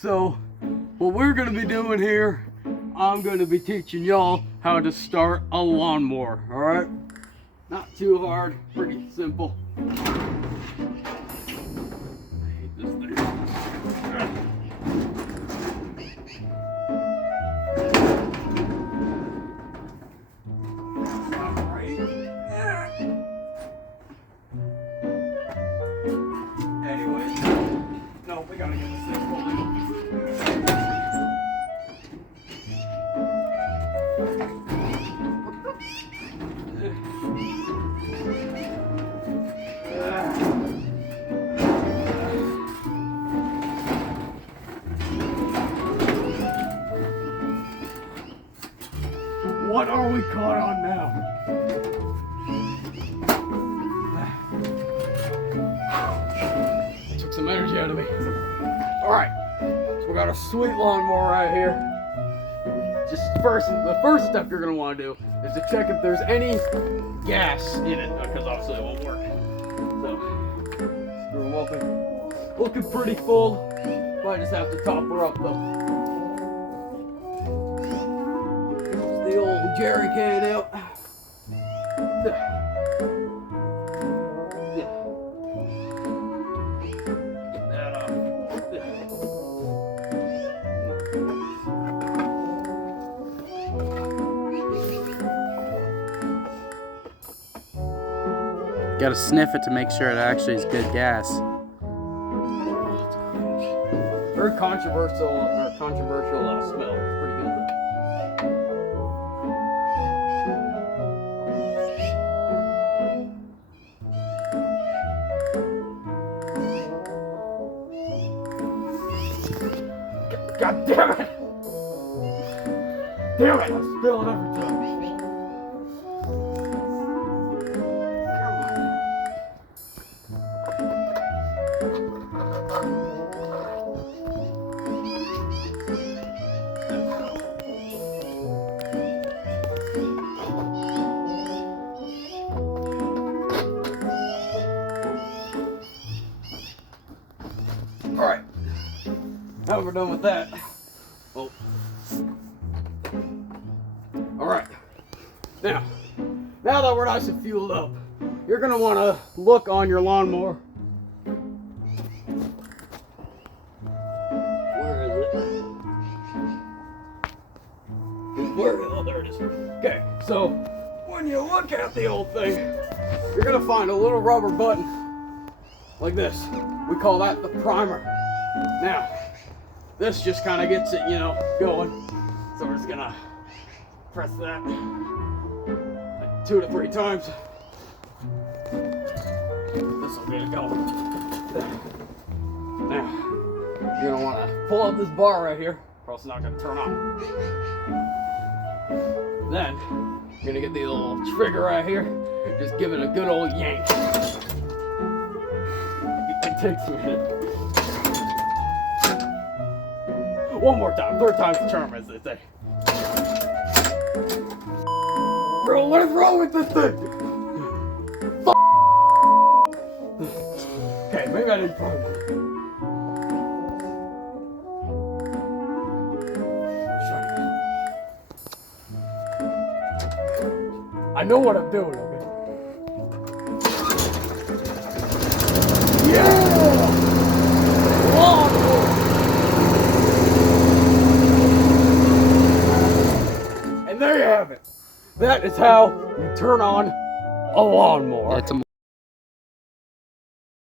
So what we're going to be doing here, I'm going to be teaching y'all how to start a lawnmower, all right? Not too hard, pretty simple. I hate this thing. Anyways, no, we gotta get this thing pulled in. What are we caught on now? Took some energy out of me. Alright, so we got a sweet lawnmower right here. Just the first step you're going to want to do is to check if there's any gas in it, because obviously it won't work. So, screw them open. Looking pretty full. Might just have to top her up though. The old jerry can out. Get that off. Gotta sniff it to make sure it actually is good gas. Very controversial smell. It's pretty good. God damn it! Damn it! I spill it every time. Alright, now we're done with that. Oh. Alright, now that we're nice and fueled up, you're going to want to look on your lawnmower. Where is it? Oh, there it is. Okay, so when you look at the old thing, you're going to find a little rubber button like this. We call that the primer. Now, this just kind of gets it, going. So we're just gonna press that like 2 to 3 times. This will get it going. Now, you're gonna want to pull up this bar right here, or else it's not gonna turn on. Then, you're gonna get the little trigger right here. Just give it a good old yank. It takes a minute. One more time. Third time's the charm, as they say. Bro, what is wrong with this thing? Okay, maybe I didn't find it. I know what I'm doing, okay? Yeah! Lawnmower! And there you have it. That is how you turn on a lawnmower.